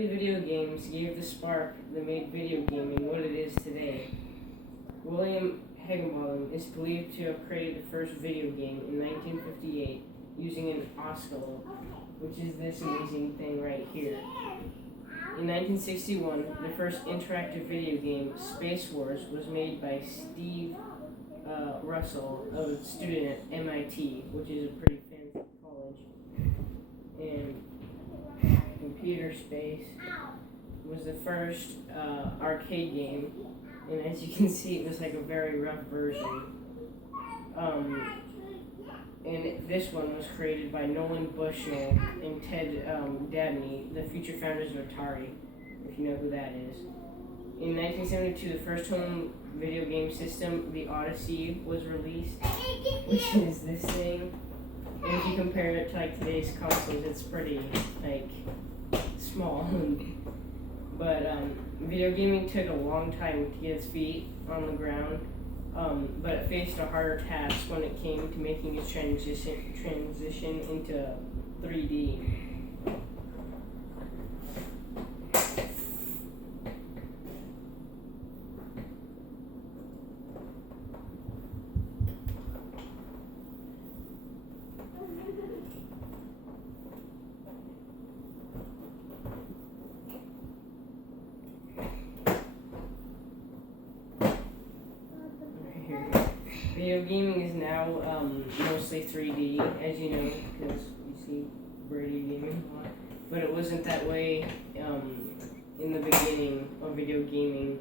early video games gave the spark that made video gaming what it is today. William Higginbotham is believed to have created the first video game in 1958 using an oscilloscope, which is this amazing thing right here. In 1961, the first interactive video game, Space Wars, was made by Steve Russell, a student at MIT, which is a pretty fancy college. And Computer Space was the first arcade game, and as you can see, it was like a very rough version. And this one was created by Nolan Bushnell and Ted Dabney, the future founders of Atari, if you know who that is. In 1972, the first home video game system, the Odyssey, was released, which is this thing. And if you compare it to like today's consoles, it's pretty like small. But video gaming took a long time to get its feet on the ground. But it faced a harder task when it came to making its transition into 3D. Video gaming is now mostly 3D, as you know, because you see Brady gaming a lot. But it wasn't that way in the beginning of video gaming.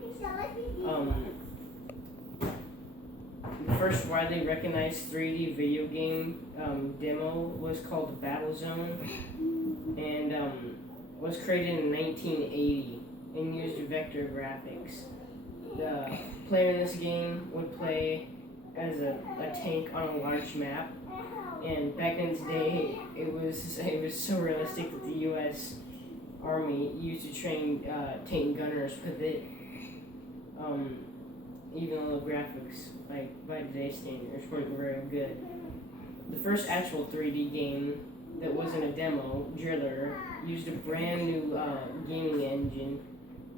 The first widely recognized 3D video game demo was called Battlezone, and was created in 1980 and used vector graphics. The player in this game would play as a tank on a large map, and back in its day, it was so realistic that the U.S. Army used to train tank gunners with it. Even though the graphics, like by today's standards, weren't very good. The first actual 3D game that wasn't a demo, Driller, used a brand new gaming engine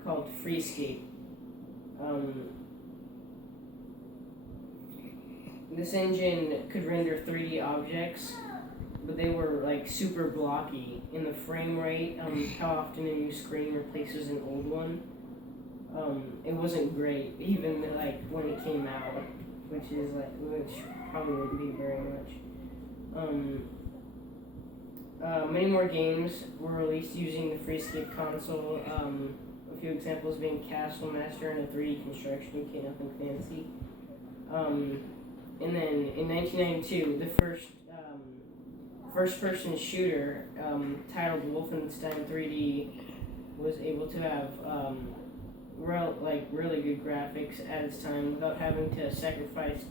called Freescape. This engine could render 3D objects, but they were like super blocky in the frame rate. How often a new screen replaces an old one. It wasn't great, even like when it came out, which probably wouldn't be very much. Many more games were released using the Freescape console. A few examples being Castle Master and a 3D construction kit, nothing fancy. And then in 1992, the first-person shooter titled Wolfenstein 3D was able to have really good graphics at its time without having to sacrifice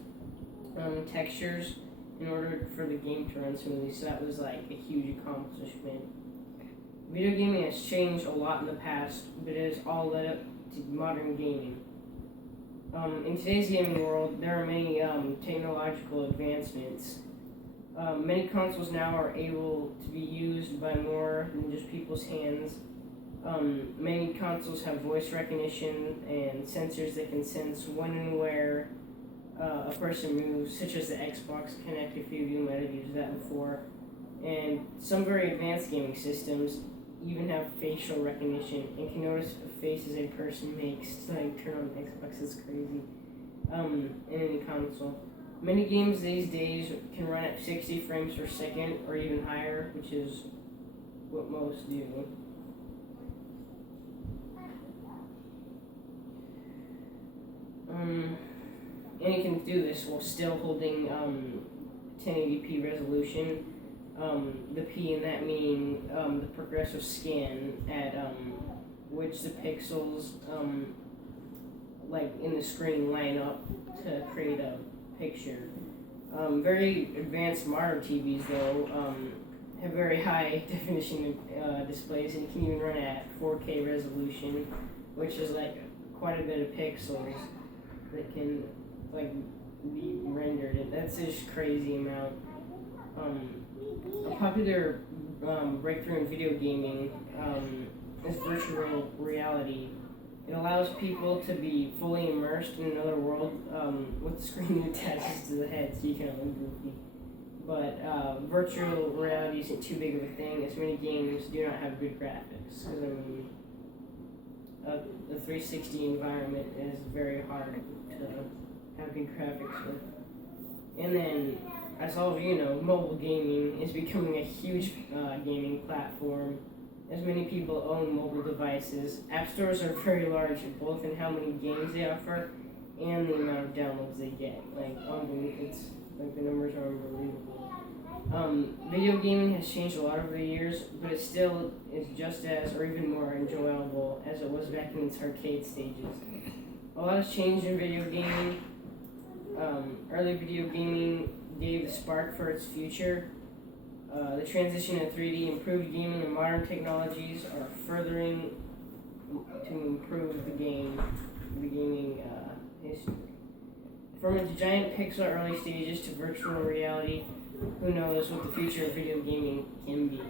textures in order for the game to run smoothly. So that was like a huge accomplishment. Video gaming has changed a lot in the past, but it has all led up to modern gaming. In today's gaming world, there are many technological advancements. Many consoles now are able to be used by more than just people's hands. Many consoles have voice recognition and sensors that can sense when and where a person moves, such as the Xbox Kinect, if you might have used that before. And some very advanced gaming systems even have facial recognition and can notice the faces a person makes to turn on the Xbox. Is crazy. In any console. Many games these days can run at 60 frames per second or even higher, which is what most do. And you can do this while still holding 1080p resolution. The P in that meaning the progressive scan at which the pixels in the screen line up to create a picture. Very advanced modern TVs though have very high definition displays and can even run at 4K resolution, which is quite a bit of pixels that can be rendered, and that's just crazy amount. A popular breakthrough in video gaming is virtual reality. It allows people to be fully immersed in another world with the screen that attaches to the head, so you can look goofy. But virtual reality isn't too big of a thing, as many games do not have good graphics. Because, I mean, the 360 environment is very hard to have good graphics with. And then, as all of you know, mobile gaming is becoming a huge gaming platform. As many people own mobile devices, app stores are very large, both in how many games they offer and the amount of downloads they get. Like, it's like the numbers are unbelievable. Video gaming has changed a lot over the years, but it still is just as, or even more enjoyable as it was back in its arcade stages. A lot has changed in video gaming. Early video gaming gave the spark for its future. The transition to 3D, improved gaming, and modern technologies are furthering to improve the gaming history. From its giant pixel early stages to virtual reality, who knows what the future of video gaming can be.